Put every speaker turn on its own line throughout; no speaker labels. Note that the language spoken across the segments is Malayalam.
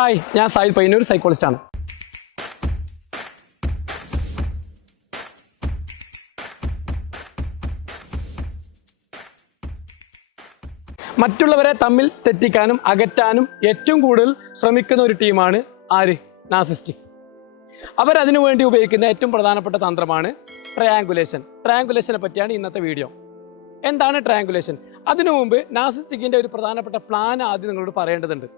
ഹായ് ഞാൻ സായി പയ്യന്നൂർ ആണ്. മറ്റുള്ളവരെ തമ്മിൽ തെറ്റിക്കാനും അകറ്റാനും ഏറ്റവും കൂടുതൽ ശ്രമിക്കുന്ന ഒരു ടീമാണ് ആര്? നാസിസ്റ്റിക് അവരതിനു വേണ്ടി ഉപയോഗിക്കുന്ന ഏറ്റവും പ്രധാനപ്പെട്ട തന്ത്രമാണ് ട്രയാങ്കുലേഷൻ ട്രയാങ്കുലേഷനെ പറ്റിയാണ് ഇന്നത്തെ വീഡിയോ എന്താണ് ട്രയാങ്കുലേഷൻ അതിനു മുമ്പ് നാസിസ്റ്റിക്കിന്റെ ഒരു പ്രധാനപ്പെട്ട പ്ലാൻ ആദ്യം നിങ്ങളോട് പറയേണ്ടതുണ്ട്.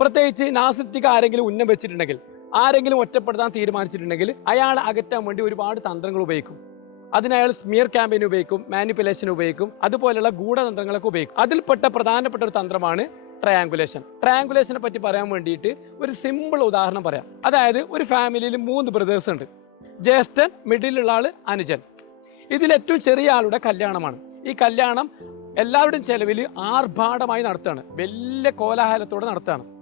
പ്രത്യേകിച്ച് നാസിസ്റ്റിക് ആരെങ്കിലും ഉന്നം വെച്ചിട്ടുണ്ടെങ്കിൽ ആരെങ്കിലും ഒറ്റപ്പെടുത്താൻ തീരുമാനിച്ചിട്ടുണ്ടെങ്കിൽ അയാൾ അകറ്റാൻ വേണ്ടി ഒരുപാട് തന്ത്രങ്ങൾ ഉപയോഗിക്കും. അതിന് അയാൾ സ്മിയർ ക്യാമ്പയിൻ ഉപയോഗിക്കും മാനിപ്പുലേഷൻ ഉപയോഗിക്കും അതുപോലെയുള്ള ഗൂഢതന്ത്രങ്ങളൊക്കെ ഉപയോഗിക്കും. അതിൽപ്പെട്ട പ്രധാനപ്പെട്ട ഒരു തന്ത്രമാണ് ട്രയാങ്കുലേഷൻ ട്രയാങ്കുലേഷനെ പറ്റി പറയാൻ വേണ്ടിയിട്ട് ഒരു സിമ്പിൾ ഉദാഹരണം പറയാം. അതായത് ഒരു ഫാമിലിയിൽ മൂന്ന് ബ്രദേഴ്സ് ഉണ്ട്. ജ്യേഷ്ഠൻ മിഡിലുള്ള ആൾ അനുജൻ. ഇതിൽ ഏറ്റവും ചെറിയ ആളുടെ കല്യാണമാണ്. ഈ കല്യാണം എല്ലാവരുടെയും ചെലവിൽ ആർഭാടമായി നടത്തുകയാണ്. വലിയ കോലാഹലത്തോടെ നടത്തുകയാണ്.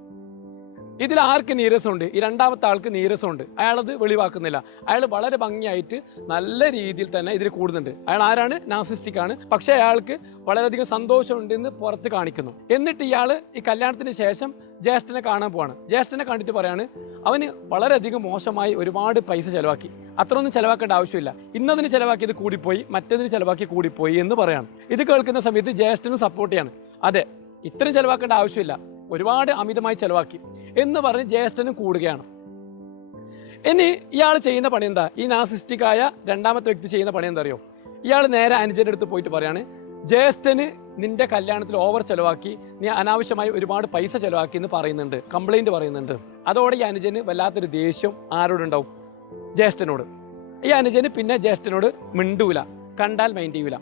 ഇതിൽ ആർക്ക് നീരസമുണ്ട്? ഈ രണ്ടാമത്തെ ആൾക്ക് നീരസമുണ്ട്. അയാളത് വെളിവാക്കുന്നില്ല. അയാൾ വളരെ ഭംഗിയായിട്ട് നല്ല രീതിയിൽ തന്നെ ഇതിൽ കൂടുന്നുണ്ട്. അയാൾ ആരാണ്? നാസിസ്റ്റിക് ആണ് പക്ഷേ അയാൾക്ക് വളരെയധികം സന്തോഷമുണ്ട് എന്ന് പുറത്ത് കാണിക്കുന്നു. എന്നിട്ട് ഇയാൾ ഈ കല്യാണത്തിന് ശേഷം ജ്യേഷ്ഠനെ കാണാൻ പോവാണ്. ജ്യേഷ്ഠനെ കണ്ടിട്ട് പറയാണ് അവന് വളരെയധികം മോശമായി ഒരുപാട് പൈസ ചിലവാക്കി. അത്രയൊന്നും ചിലവാക്കേണ്ട ആവശ്യമില്ല. ഇന്നതിന് ചിലവാക്കിയത് കൂടിപ്പോയി മറ്റതിന് ചിലവാക്കി കൂടിപ്പോയി എന്ന് പറയാണ്. ഇത് കേൾക്കുന്ന സമയത്ത് ജ്യേഷ്ഠനും സപ്പോർട്ട് ചെയ്യാണ്. അതെ ഇത്രയും ചിലവാക്കേണ്ട ആവശ്യമില്ല. ഒരുപാട് അമിതമായി ചെലവാക്കി. എന്ന് പറഞ്ഞ് ജ്യേഷ്ഠനും കൂടുകയാണ്. ഇനി ഇയാൾ ചെയ്യുന്ന പണി എന്താ? ഈ നാസിസ്റ്റിക്കായ രണ്ടാമത്തെ വ്യക്തി ചെയ്യുന്ന പണി എന്താ അറിയോ? ഇയാൾ നേരെ അനുജന്റെ അടുത്ത് പോയിട്ട് പറയാണ് ജ്യേഷ്ഠന് നിന്റെ കല്യാണത്തിൽ ഓവർ ചെലവാക്കി നീ അനാവശ്യമായി ഒരുപാട് പൈസ ചെലവാക്കി എന്ന് പറയുന്നുണ്ട് കംപ്ലൈന്റ് പറയുന്നുണ്ട്. അതോടെ ഈ അനുജന് വല്ലാത്തൊരു ദേഷ്യം ആരോടുണ്ടാവും? ജ്യേഷ്ഠനോട്. ഈ അനുജന് പിന്നെ ജ്യേഷ്ഠനോട് മിണ്ടൂല കണ്ടാൽ മൈൻഡ് ചെയ്യൂല.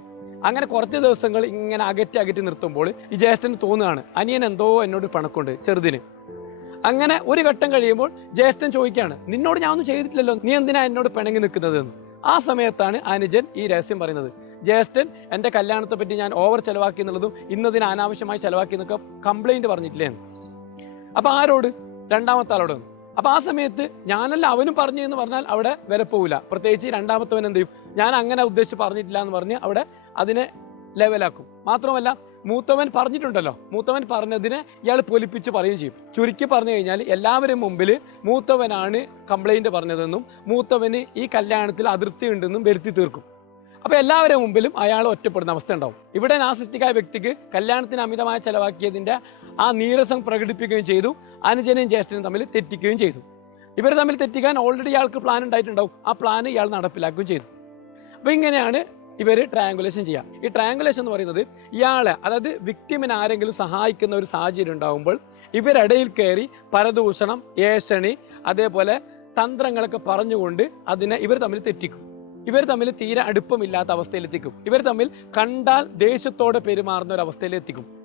അങ്ങനെ കുറച്ച് ദിവസങ്ങൾ ഇങ്ങനെ അകറ്റി അകറ്റി നിർത്തുമ്പോൾ ഈ ജ്യേഷ്ഠന് തോന്നുകയാണ് അനിയൻ എന്തോ എന്നോട് പണക്കുണ്ട് ചെറുതിന്. അങ്ങനെ ഒരു ഘട്ടം കഴിയുമ്പോൾ ജ്യേഷ്ഠൻ ചോദിക്കുകയാണ് നിന്നോട് ഞാൻ ഒന്നും ചെയ്തിട്ടില്ലല്ലോ നീ എന്തിനാ എന്നോട് പിണങ്ങി നിൽക്കുന്നത്? എന്ന്. ആ സമയത്താണ് അനുജൻ ഈ രഹസ്യം പറയുന്നത്. ജ്യേഷ്ഠൻ എന്റെ കല്യാണത്തെ പറ്റി ഞാൻ ഓവർ ചെലവാക്കി എന്നുള്ളതും ഇന്നതിന് അനാവശ്യമായി ചെലവാക്കി എന്നൊക്കെ കംപ്ലൈന്റ് പറഞ്ഞിട്ടില്ലേ? എന്ന്. അപ്പൊ ആരോട്? രണ്ടാമത്തെ ആളോട്. അപ്പോൾ ആ സമയത്ത് ഞാനല്ല അവനും പറഞ്ഞു എന്ന് പറഞ്ഞാൽ അവിടെ വില പോവില്ല. പ്രത്യേകിച്ച് രണ്ടാമത്തവൻ എന്ത് ചെയ്യും? ഞാൻ അങ്ങനെ ഉദ്ദേശിച്ച് പറഞ്ഞിട്ടില്ല എന്ന് പറഞ്ഞ് അവിടെ അതിനെ ലെവലാക്കും മാത്രമല്ല മൂത്തവൻ പറഞ്ഞിട്ടുണ്ടല്ലോ. മൂത്തവൻ പറഞ്ഞതിനെ ഇയാൾ പൊലിപ്പിച്ച് പറയുകയും ചെയ്യും. ചുരുക്കി പറഞ്ഞു കഴിഞ്ഞാൽ എല്ലാവരും മുമ്പിൽ മൂത്തവനാണ് കംപ്ലൈന്റ് പറഞ്ഞതെന്നും മൂത്തവന് ഈ കല്യാണത്തിൽ അതിർത്തി ഉണ്ടെന്നും വരുത്തി തീർക്കും. അപ്പോൾ എല്ലാവരുടെ മുമ്പിലും അയാൾ ഒറ്റപ്പെടുന്ന അവസ്ഥ ഉണ്ടാവും. ഇവിടെ നാസിസ്റ്റിക്കായ വ്യക്തിക്ക് കല്യാണത്തിന് അമിതമായ ചെലവാക്കിയതിന്റെ ആ നീരസം പ്രകടിപ്പിക്കുകയും ചെയ്തു. അനുജനെയും ജ്യേഷ്ഠനും തമ്മിൽ തെറ്റിക്കുകയും ചെയ്തു. ഇവർ തമ്മിൽ തെറ്റിക്കാൻ ഓൾറെഡി ഇയാൾക്ക് പ്ലാൻ ഉണ്ടായിട്ടുണ്ടാവും. ആ പ്ലാൻ ഇയാൾ നടപ്പിലാക്കുകയും ചെയ്തു. അപ്പോൾ ഇങ്ങനെയാണ് ഇവർ ട്രയാങ്കുലേഷൻ ചെയ്യാം. ഈ ട്രയാങ്കുലേഷൻ എന്ന് പറയുന്നത് ഇയാളെ അതായത് വിക്ടിമിനെ ആരെങ്കിലും സഹായിക്കുന്ന ഒരു സാഹചര്യം ഉണ്ടാകുമ്പോൾ ഇവരിടയിൽ കയറി പരദൂഷണം ഏഷണി അതേപോലെ തന്ത്രങ്ങളൊക്കെ പറഞ്ഞുകൊണ്ട് അതിനെ ഇവർ തമ്മിൽ തെറ്റിക്കും. ഇവർ തമ്മിൽ തീരെ അടുപ്പമില്ലാത്ത അവസ്ഥയിലെത്തിക്കും. ഇവർ തമ്മിൽ കണ്ടാൽ ദേഷ്യത്തോടെ പെരുമാറുന്ന ഒരു അവസ്ഥയിലെത്തിക്കും.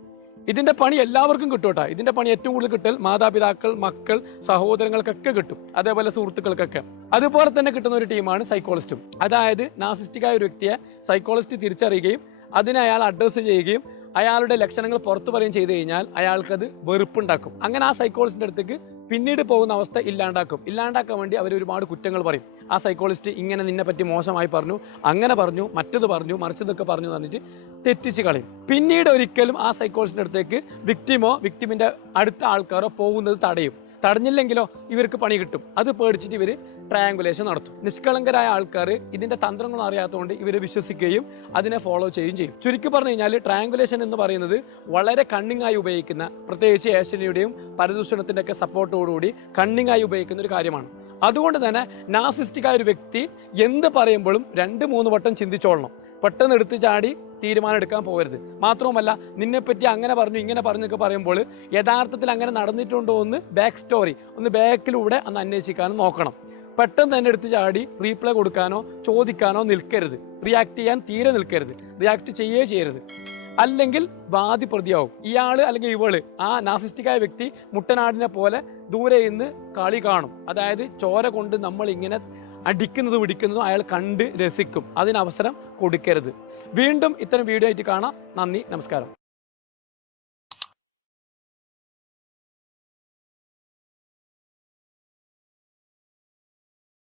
ഇതിന്റെ പണി എല്ലാവർക്കും കിട്ടും ഇതിന്റെ പണി ഏറ്റവും കൂടുതൽ കിട്ടൽ മാതാപിതാക്കൾ മക്കൾ സഹോദരങ്ങൾക്കൊക്കെ കിട്ടും. അതേപോലെ സുഹൃത്തുക്കൾക്കൊക്കെ. അതുപോലെ തന്നെ കിട്ടുന്ന ഒരു ടീമാണ് സൈക്കോളജിസ്റ്റും അതായത് നാസിസ്റ്റിക്കായ ഒരു വ്യക്തിയെ സൈക്കോളജിസ്റ്റ് തിരിച്ചറിയുകയും അതിനെ അയാൾ അഡ്രസ്സ് ചെയ്യുകയും അയാളുടെ ലക്ഷണങ്ങൾ പുറത്തു പറയുകയും ചെയ്തു കഴിഞ്ഞാൽ അയാൾക്കത് വെറുപ്പുണ്ടാക്കും. അങ്ങനെ ആ സൈക്കോളിസ്റ്റിന്റെ അടുത്തേക്ക് പിന്നീട് പോകുന്ന അവസ്ഥ ഇല്ലാണ്ടാക്കും. ഇല്ലാണ്ടാക്കാൻ വേണ്ടി അവർ ഒരുപാട് കുറ്റങ്ങൾ പറയും. ആ സൈക്കോളജിസ്റ്റ് ഇങ്ങനെ നിന്നെ പറ്റി മോശമായി പറഞ്ഞു അങ്ങനെ പറഞ്ഞു മറ്റത് പറഞ്ഞു മറിച്ചതൊക്കെ പറഞ്ഞു പറഞ്ഞിട്ട് തെറ്റിച്ച് കളയും. പിന്നീട് ഒരിക്കലും ആ സൈക്കോളജിസ്റ്റിന്റെ അടുത്തേക്ക് വിക്ടിമോ വിക്ടിമിന്റെ അടുത്ത ആൾക്കാരോ പോകുന്നത് തടയും. തടഞ്ഞില്ലെങ്കിലോ ഇവർക്ക് പണി കിട്ടും. അത് പേടിച്ചിട്ട് ഇവർ ട്രയാങ്കുലേഷൻ നടത്തും. നിഷ്കളങ്കരായ ആൾക്കാർ ഇതിന്റെ തന്ത്രങ്ങളും അറിയാത്തതുകൊണ്ട് ഇവർ വിശ്വസിക്കുകയും അതിനെ ഫോളോ ചെയ്യുകയും ചെയ്യും. ചുരുക്കി പറഞ്ഞു കഴിഞ്ഞാൽ ട്രയാങ്കുലേഷൻ എന്ന് പറയുന്നത് വളരെ കണ്ണിങ്ങായി ഉപയോഗിക്കുന്ന പ്രത്യേകിച്ച് ഏഷ്യയുടെയും പരദൂഷണത്തിന്റെ ഒക്കെ സപ്പോർട്ടോടുകൂടി കണ്ണിങ്ങായി ഉപയോഗിക്കുന്ന ഒരു കാര്യമാണ്. അതുകൊണ്ട് തന്നെ നാസിസ്റ്റിക്കായ ഒരു വ്യക്തി എന്ത് പറയുമ്പോഴും രണ്ട് മൂന്ന് വട്ടം ചിന്തിച്ചോളണം. പെട്ടെന്ന് എടുത്തു ചാടി തീരുമാനം എടുക്കാൻ പോകരുത്. മാത്രവുമല്ല നിന്നെപ്പറ്റി അങ്ങനെ പറഞ്ഞു ഇങ്ങനെ പറഞ്ഞൊക്കെ പറയുമ്പോൾ യഥാർത്ഥത്തിൽ അങ്ങനെ നടന്നിട്ടുണ്ടോ എന്ന് ബാക്ക് സ്റ്റോറി ഒന്ന് ബാക്കിലൂടെ ഒന്ന് അന്വേഷിക്കാനും നോക്കണം. പെട്ടെന്ന് തന്നെ എടുത്ത് ചാടി റീപ്ലൈ കൊടുക്കാനോ ചോദിക്കാനോ നിൽക്കരുത്. റിയാക്ട് ചെയ്യാൻ തീരെ നിൽക്കരുത്. റിയാക്ട് ചെയ്യേ ചെയ്യരുത്. അല്ലെങ്കിൽ വാദി പ്രതിയാവും. ഇയാൾ അല്ലെങ്കിൽ ഇവൾ ആ നാസിസ്റ്റിക്കായ വ്യക്തി മുട്ടനാടിനെ പോലെ ദൂരെ നിന്ന് കളി കാണും. അതായത് ചോര കൊണ്ട് നമ്മൾ ഇങ്ങനെ അടിക്കുന്നത് പിടിക്കുന്നതും അയാൾ കണ്ട് രസിക്കും. അതിന് അവസരം കൊടുക്കരുത്. വീണ്ടും ഇത്തരം വീഡിയോ ആയിട്ട് കാണാം. നന്ദി നമസ്കാരം.